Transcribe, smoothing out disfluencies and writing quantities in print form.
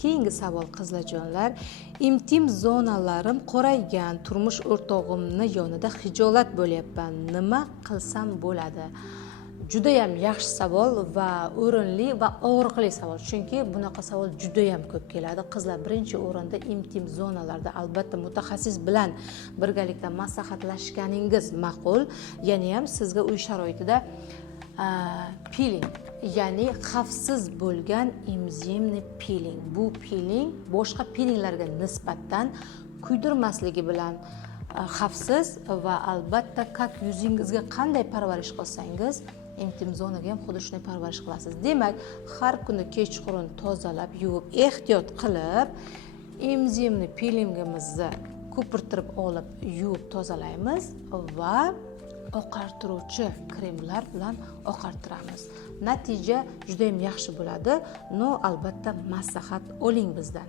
Keyingi savol qizlarjonlar, intim zonalarim qoraygan, turmush o'rtog'imni yonida xijolat bo'lyapman. Nima qilsam bo'ladi? Juda ham yaxshi savol va o'rinli va og'riqli savol. Chunki bunaqa savol juda ham ko'p keladi. Qizlar birinchi o'rinda intim zonalarda albatta mutaxassis bilan birgalikda maslahatlashganingiz ma'qul. Ya'ni ham sizga uy sharoitida peeling, ya'ni xavfsiz bo'lgan inzimniy peeling. Bu peeling boshqa peelinglarga nisbatan kuydirmasligi bilan xavfsiz va albatta kak yuzingizga qanday parvarish qilsangiz, intim zonaga ham xuddi shunday parvarish qilasiz. Demak, har kuni kechqurun tozalab, yuvib, ehtiyot qilib, inzimniy peelingimizni ko'pirtirib olib, yuvib tozalaymiz va oqartiruvchi kremlar bilan oqartiramiz. Natija juda ham yaxshi bo'ladi. No, albatta maslahat oling bizdan.